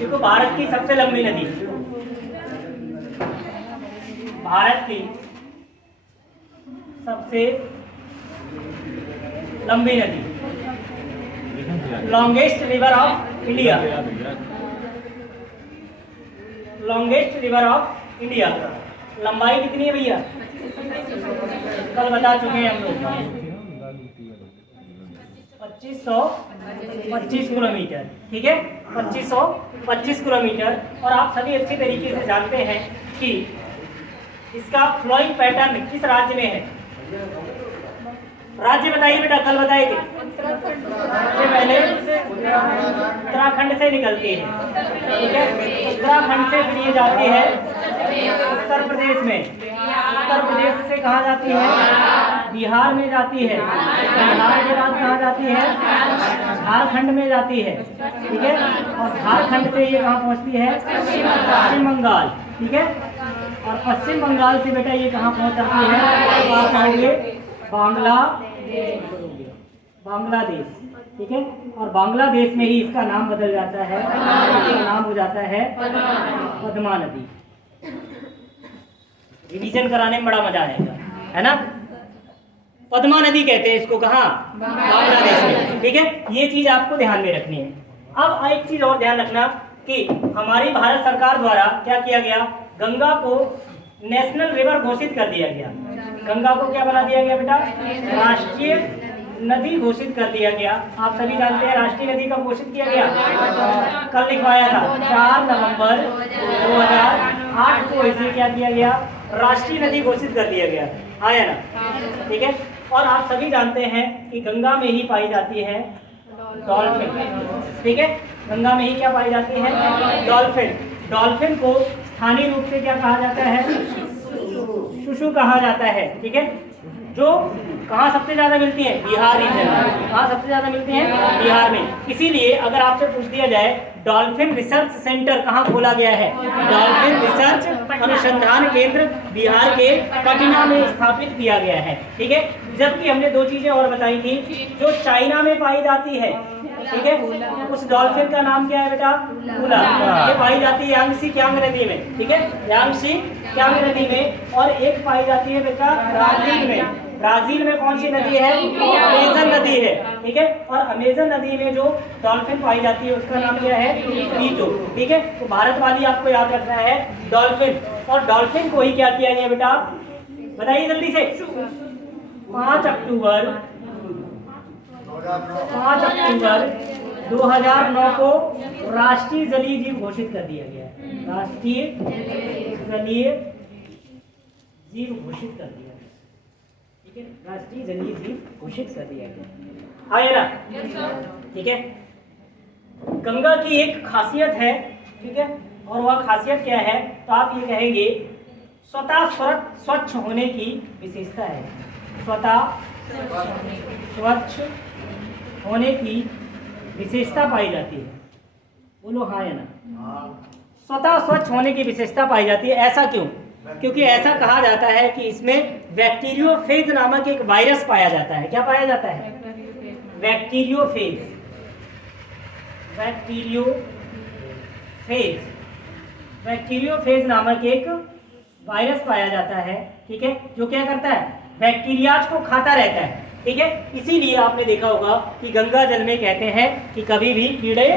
देखो भारत की सबसे लंबी नदी, भारत की सबसे लंबी नदी, longest river of India, longest river of India. लंबाई कितनी है भैया? कल बता चुके हैं हम लोग, 2525 किलोमीटर। ठीक है, 2525 किलोमीटर। और आप सभी अच्छी तरीके से जानते हैं कि इसका फ्लोइंग पैटर्न किस राज्य में है? राज्य बताइए बेटा, कल बताएंगे। सबसे पहले उत्तराखंड से निकलती है, ठीक है। उत्तराखंड से फिर ये जाती है उत्तर प्रदेश में, उत्तर प्रदेश से कहाँ जाती है? बिहार में जाती है। बिहार के बाद कहाँ जाती है? झारखंड में जाती है, ठीक है। और झारखंड से ये कहाँ पहुँचती है? पश्चिम बंगाल, ठीक है। और पश्चिम बंगाल से बेटा ये कहाँ पहुँच जाती है? तो आप आओगे बांग्लादेश, ठीक है। और बांग्लादेश में ही इसका नाम बदल जाता है, इसका नाम हो जाता है पद्मा नदी। रिवीजन कराने में बड़ा मजा आएगा, है ना। पद्मा नदी कहते हैं इसको, कहाँ? बांग्लादेश में, ठीक है। ये चीज आपको ध्यान में रखनी है। अब एक चीज और ध्यान रखना कि हमारी भारत सरकार द्वारा क्या किया गया? गंगा को नेशनल रिवर घोषित कर दिया गया। गंगा को क्या बना दिया गया बेटा? राष्ट्रीय नदी घोषित कर दिया गया। आप सभी जानते हैं राष्ट्रीय नदी कब घोषित किया गया? कल लिखवाया था 4 नवंबर 2008 को इसे क्या किया गया? राष्ट्रीय नदी घोषित कर दिया गया, आया ना, ठीक है। और आप सभी जानते हैं कि गंगा में ही पाई जाती है डॉल्फिन, ठीक है। गंगा में ही क्या पाई जाती है? डॉल्फिन। डॉल्फिन को स्थानीय रूप से क्या कहा जाता है? शुशु कहा जाता है, ठीक है। जो कहाँ सबसे ज्यादा मिलती है? बिहार रीजन में। कहाँ सबसे ज्यादा मिलती हैं? बिहार में। इसीलिए अगर आपसे पूछ दिया जाए डॉल्फिन रिसर्च सेंटर कहाँ खोला गया है? डॉल्फिन रिसर्च अनुसंधान केंद्र बिहार के पटना में स्थापित किया गया है, ठीक है। जबकि हमने 2 चीजें और बताई थी, जो चाइना में पाई जाती है, ठीक है। उस डॉल्फिन का नाम क्या है बेटा? उला। ये पाई जाती है यांगसी क्यांग नदी में, ठीक है, यांगसी क्यांग नदी में। और एक पाई जाती है बेटा ब्राजील में। ब्राजील में कौन सी नदी है? अमेजन नदी है, ठीक है। और अमेजन नदी में जो डॉल्फिन पाई जाती है उसका नाम क्या है? वीटो, ठीक है। तो भारत वाली आपको याद रखना है डॉल्फिन। और डॉल्फिन को ही क्या किया गया बेटा? बताइए जल्दी से। 5 अक्टूबर 2009 को राष्ट्रीय जलीय जीव घोषित कर दिया गया है। राष्ट्रीय जलीय जीव घोषित कर दिया गया, ठीक है। राष्ट्रीय जलीय जीव घोषित कर दिया गया, हाँ ये ना, ठीक है। गंगा की एक खासियत है, ठीक है। और वह खासियत क्या है? तो आप ये कहेंगे स्वतः स्वच्छ होने की विशेषता है। स्वतः स्वच्छ होने की विशेषता पाई जाती है। बोलो हाँ या ना। स्वतः स्वच्छ होने की विशेषता पाई जाती है। ऐसा क्यों? क्योंकि ऐसा कहा जाता है कि इसमें बैक्टीरियोफेज नामक एक वायरस पाया जाता है। क्या पाया जाता है? बैक्टीरियोफेज। बैक्टीरियोफेज नामक एक वायरस पाया जाता है, ठीक है, जो क्या करता है? बैक्टीरियाज को खाता रहता है, ठीक है। इसीलिए आपने देखा होगा कि गंगा जल में कहते हैं कि कभी भी कीड़े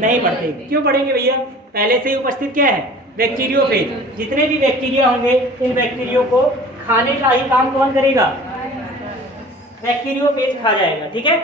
नहीं पड़ते। क्यों पड़ेंगे भैया? पहले से ही उपस्थित क्या है? बैक्टीरियोफेज। जितने भी बैक्टीरिया होंगे इन बैक्टीरियो को खाने का ही काम कौन करेगा? बैक्टीरियोफेज खा जाएगा, ठीक है।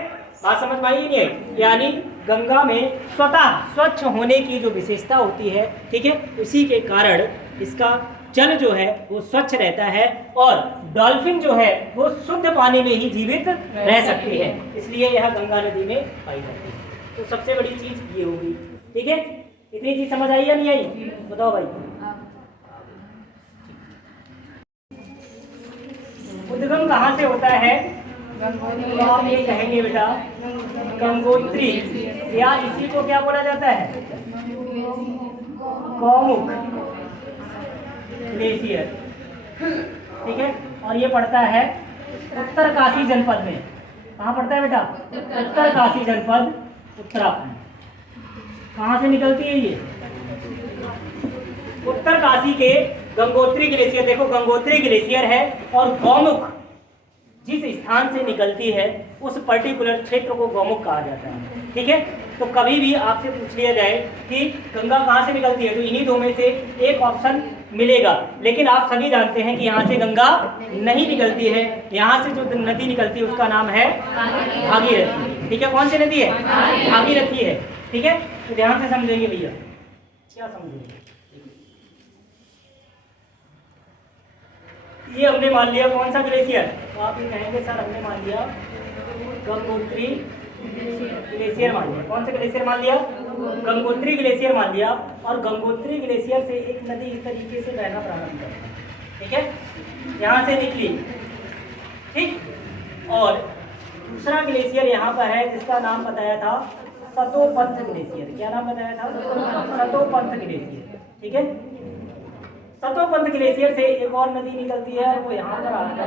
बात समझ में आई नहीं है? यानी गंगा में स्वतः स्वच्छ होने की जो विशेषता होती है, ठीक है, उसी के कारण इसका जल जो है वो स्वच्छ रहता है और डॉल्फिन जो है वो शुद्ध पानी में ही जीवित रह सकती है। इसलिए यह गंगा नदी में पाई जाती है। तो सबसे बड़ी चीज ये होगी, ठीक है। इतनी चीज समझ आई या नहीं आई? बताओ भाई। उद्गम कहाँ से होता है? तो आप ये कहेंगे बेटा गंगोत्री, या इसी को क्या बोला जाता है? गौमुख ग्लेशियर, ठीक है। और ये पड़ता है उत्तरकाशी जनपद में। कहाँ पड़ता है बेटा? उत्तरकाशी जनपद, उत्तराखंड। कहाँ से निकलती है ये? उत्तरकाशी के गंगोत्री ग्लेशियर, देखो गंगोत्री ग्लेशियर है और गौमुख जिस स्थान से निकलती है उस पर्टिकुलर क्षेत्र को गौमुख कहा जाता है। ठीक है, तो कभी भी आपसे पूछ लिया जाए कि गंगा कहाँ से निकलती है तो इन्हीं दो में से एक ऑप्शन मिलेगा, लेकिन आप सभी जानते हैं कि यहाँ से गंगा नहीं निकलती है। यहाँ से जो नदी निकलती है उसका नाम है भागीरथी। ठीक है, कौन सी नदी है? भागीरथी है। ठीक है, तो ध्यान से समझेंगे भैया, क्या समझेंगे? ये हमने मान लिया कौन सा ग्लेशियर, तो आप ये कहेंगे सर हमने मान लिया गंगोत्री ग्लेशियर मान लिया। कौन सा ग्लेशियर मान लिया? गंगोत्री ग्लेशियर मान लिया। और गंगोत्री ग्लेशियर से एक नदी इस तरीके से बहना प्रारंभ करती है। ठीक है, यहाँ से निकली। ठीक, और दूसरा ग्लेशियर यहाँ पर है जिसका नाम बताया था सतोपंथ ग्लेशियर। क्या नाम बताया था? सतोपंथ ग्लेशियर। ठीक है, सतोपंथ ग्लेशियर से एक और नदी निकलती है, वो यहाँ पर आकर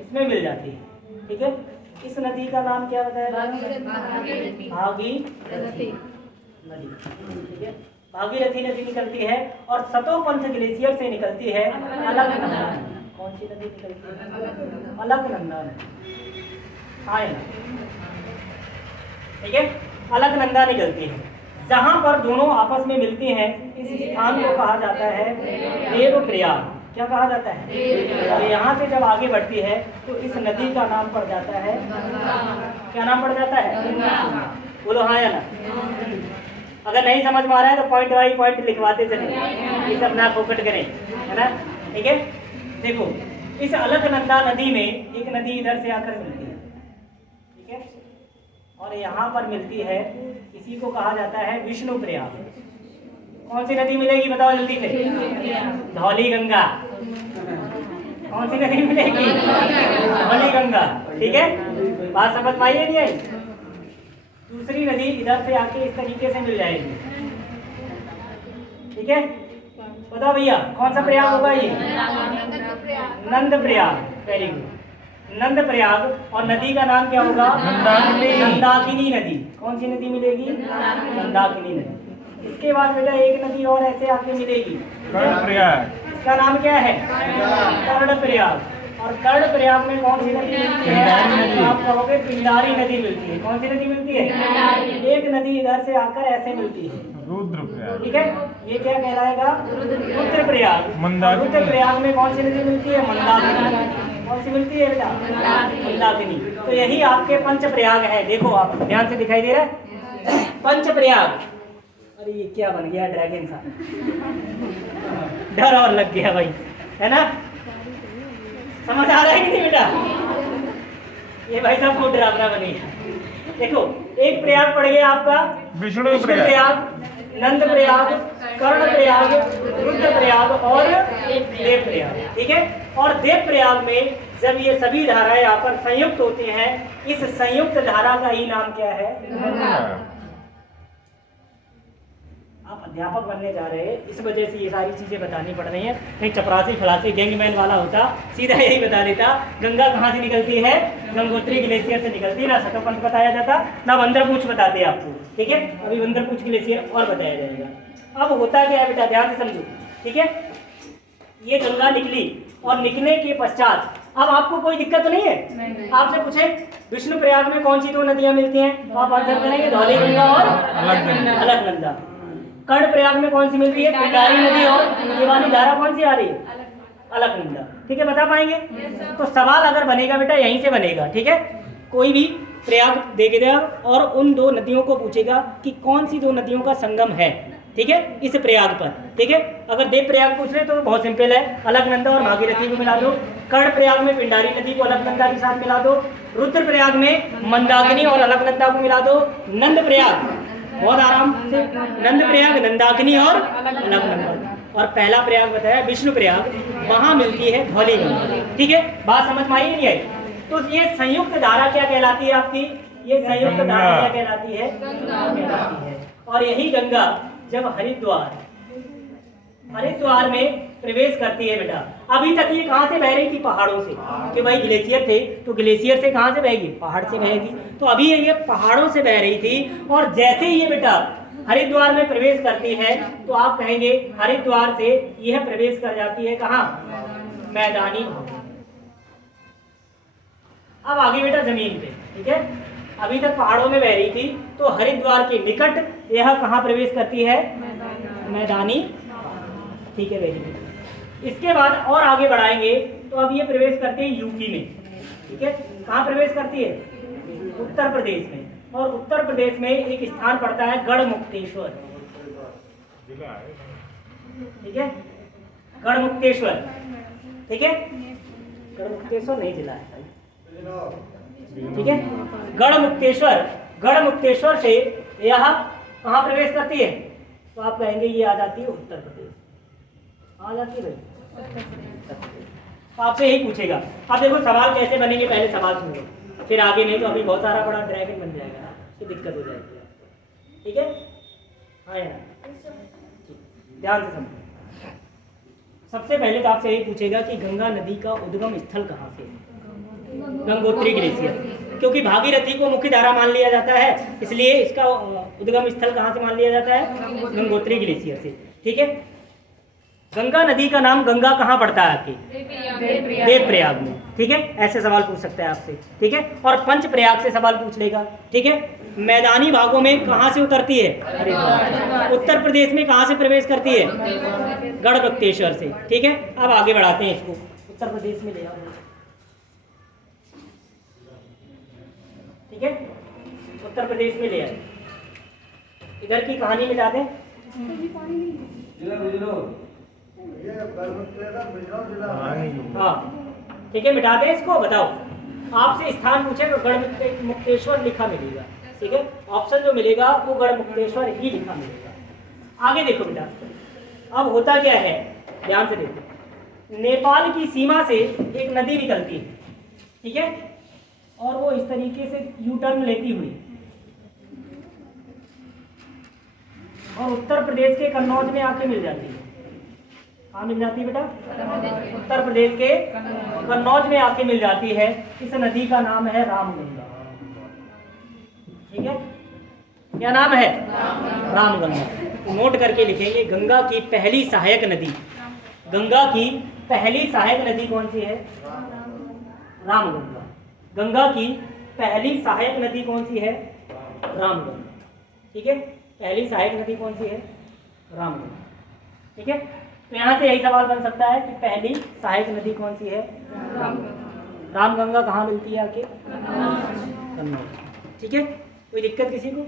इसमें मिल जाती है। ठीक है, इस नदी का नाम क्या बताया? भागीरथी नदी। ठीक है, भागीरथी नदी निकलती है और सतोपंथ ग्लेशियर से निकलती है अलकनंदा। कौन सी नदी निकलती है? अलकनंदा नदी। हाँ, ठीक है, अलकनंदा निकलती है। जहाँ पर दोनों आपस में मिलती हैं इस स्थान को कहा जाता है देवप्रयाग। क्या कहा जाता है? और यहाँ से जब आगे बढ़ती है तो इस नदी का नाम पड़ जाता है, क्या नाम पड़ जाता है? बोलो हाँ या ना। अगर नहीं समझ में आ रहा है तो पॉइंट बाई पॉइंट लिखवाते चले, ये सब ना फोकट करें, है ना। ठीक है, देखो इस अलकनंदा नदी में एक नदी इधर से आकर मिलती है। ठीक है, और यहाँ पर मिलती है, इसी को कहा जाता है विष्णु प्रयाग। कौन सी नदी मिलेगी बताओ जल्दी से? धौली गंगा। कौन सी नदी मिलेगी? धौली गंगा। ठीक है, बात समझ में आई है नहीं आई? दूसरी नदी इधर से आके इस तरीके से मिल जाएगी। ठीक है, बताओ भैया कौन सा प्रयाग होगा ये? नंद प्रयाग। वेरी गुड, नंद प्रयाग। और नदी का नाम क्या होगा? मंदाकिनी नदी। कौन सी नदी मिलेगी? मंदाकिनी नदी। इसके बाद बेटा एक नदी और ऐसे आके मिलेगी, कर्णप्रयाग। इसका नाम क्या है? कर्णप्रयाग। और कर्णप्रयाग में कौन सी नदी मिलती है? आप कहोगे पिंडारी नदी मिलती है। कौन सी नदी मिलती है? एक नदी इधर से आकर ऐसे मिलती है, रुद्रप्रयाग। ठीक है, ये क्या कहलाएगा? रुद्रप्रयाग। रुद्रप्रयाग में कौन सी नदी मिलती है? मंदाकिनी। कौन सी मिलती है बेटा? मंदाकिनी। तो यही आपके पंच प्रयाग है। देखो आप ध्यान से, दिखाई दे रहा है पंच प्रयाग। अरे ये क्या बन गया ड्रैगन सा, डर और लग गया भाई, है ना। समझ आ रहा है कि नहीं बेटा? ये भाई साहब को डरावना बनी है। देखो एक प्रयाग पड़ गया आपका विष्णु प्रयाग, नंद प्रयाग, कर्ण प्रयाग, रुद्र प्रयाग और देव प्रयाग। ठीक है, और देव प्रयाग में जब ये सभी धाराएं आकर संयुक्त होती हैं, इस संयुक्त धारा का ही नाम क्या है? आप अध्यापक बनने जा रहे हैं, इस वजह से ये सारी चीजें बतानी पड़ रही हैं। नहीं चपरासी फलासी गैंगमैन वाला होता सीधा यही बता देता गंगा कहाँ से निकलती है? गंगोत्री ग्लेशियर से निकलती है। ना सतोपंथ बताया जाता, ना बंदरपूछ बताते आपको। ठीक है, अभी बंदरपूछ ग्लेशियर और बताया जाएगा। अब होता क्या है बेटा, ध्यान से समझो। ठीक है, ये गंगा निकली और निकलने के पश्चात अब आपको कोई दिक्कत तो नहीं है? आपसे पूछे विष्णु प्रयाग में कौन सी दो नदियां मिलती हैं, तो आप आंसर करेंगे धौली गंगा और अलकनंदा। कर्ण प्रयाग में कौन सी मिलती है? पिंडारी नदी। और ये वाली धारा कौन सी आ रही है? अलकनंदा। ठीक है, बता पाएंगे? तो सवाल अगर बनेगा बेटा यहीं से बनेगा। ठीक है, कोई भी प्रयाग देगा और उन दो नदियों को पूछेगा कि कौन सी दो नदियों का संगम है। ठीक है, इस प्रयाग पर। ठीक है, अगर देव प्रयाग पूछ रहे तो बहुत सिंपल है, अलकनंदा और भागीरथी को मिला दो। कर्ण प्रयाग में पिंडारी नदी को अलकनंदा के साथ मिला दो। रुद्र प्रयाग में मंदाकिनी और अलकनंदा को मिला दो। नंद प्रयाग, बहुत आराम से, नंद प्रयाग, नंदाकिनी और अलकनंदा। और पहला प्रयाग बताया विष्णु प्रयाग, वहां मिलती है धौली गंगा। ठीक है, बात समझ में आई नहीं आई? तो ये संयुक्त धारा क्या कहलाती है आपकी? ये संयुक्त धारा क्या कहलाती है? गंगा कहलाती है। और यही गंगा जब हरिद्वार में प्रवेश करती है बेटा, अभी तक ये कहाँ से बह रही थी? पहाड़ों से, कि भाई ग्लेशियर थे तो ग्लेशियर से कहाँ से बहेगी? पहाड़ से बहेगी। तो अभी ये पहाड़ों से बह रही थी और जैसे ही ये बेटा हरिद्वार में प्रवेश करती है तो आप कहेंगे हरिद्वार से यह प्रवेश कर जाती है कहाँ? मैदानी भागों। अब आगे बेटा जमीन पे, ठीक है, अभी तक पहाड़ों में बह रही थी तो हरिद्वार के निकट यह कहाँ प्रवेश करती है? मैदानी, ठीक है, वेरी गुड। इसके बाद और आगे बढ़ाएंगे तो अब ये प्रवेश करते हैं यूपी में, ठीक है। कहाँ प्रवेश करती है? उत्तर प्रदेश में। और उत्तर प्रदेश में एक स्थान पड़ता है गढ़मुक्तेश्वर, ठीक है, गढ़मुक्तेश्वर, ठीक है, गढ़मुक्तेश्वर नहीं जिला है, ठीक है, गढ़मुक्तेश्वर। गढ़मुक्तेश्वर से यह कहाँ प्रवेश करती है? तो आप कहेंगे ये आ जाती है उत्तर प्रदेश, आ जाती है भाई। आपसे यही पूछेगा। अब देखो सवाल कैसे बनेंगे, पहले सवाल सुन लो, फिर आगे नहीं तो अभी बहुत सारा बड़ा ड्रैगन बन जाएगा ना, तो दिक्कत हो जाएगी, ठीक है। हाँ यार, ध्यान से समझो। सबसे पहले तो आपसे यही पूछेगा कि गंगा नदी का उद्गम स्थल कहाँ से है? गंगोत्री ग्लेशियर, क्योंकि भागीरथी को मुख्य धारा मान लिया जाता है, इसलिए इसका उद्गम स्थल कहाँ से मान लिया जाता है? गंगोत्री ग्लेशियर से, ठीक है। गंगा नदी का नाम गंगा कहाँ पड़ता है आपके? देवप्रयाग में, ठीक है, ऐसे सवाल पूछ सकता है आपसे, ठीक है। और पंचप्रयाग से सवाल पूछ लेगा, ठीक है। मैदानी भागों में कहाँ से उतरती है? हरिद्वार। उत्तर प्रदेश में कहाँ से प्रवेश करती है? गढ़मुक्तेश्वर से, ठीक है। अब आगे बढ़ाते हैं इसको, उत्तर प्रदेश में ले आओ, ठीक है, उत्तर प्रदेश में ले आए। इधर की कहानी मिटा दें, हाँ, ठीक है, मिटा दें इसको। बताओ, आपसे स्थान पूछे तो गढ़मुक्तेश्वर लिखा मिलेगा, ठीक है, ऑप्शन जो मिलेगा वो गढ़मुक्तेश्वर ही लिखा मिलेगा। आगे देखो बेटा, अब होता क्या है, ध्यान से देखो। नेपाल की सीमा से एक नदी निकलती है, ठीक है, और वो इस तरीके से यू टर्न लेती हुई और उत्तर प्रदेश के कन्नौज में आके मिल जाती है। कहाँ मिल जाती है बेटा? उत्तर प्रदेश के कन्नौज में आके मिल जाती है। इस नदी का नाम है रामगंगा, ठीक है, क्या नाम है? रामगंगा। नोट करके लिखेंगे, गंगा की पहली सहायक नदी, गंगा की पहली सहायक नदी कौन सी है? रामगंगा। गंगा की पहली सहायक नदी कौन सी है? रामगंगा, ठीक है, पहली सहायक नदी कौन सी है? रामगंगा, ठीक है। तो यहाँ से यही सवाल बन सकता है कि पहली सहायक नदी कौन सी है? रामगंगा कहाँ मिलती है आके? कन्नौज, ठीक है। कोई दिक्कत किसी को?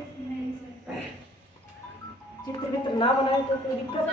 चित्र वित्र ना बनाए तो कोई दिक्कत?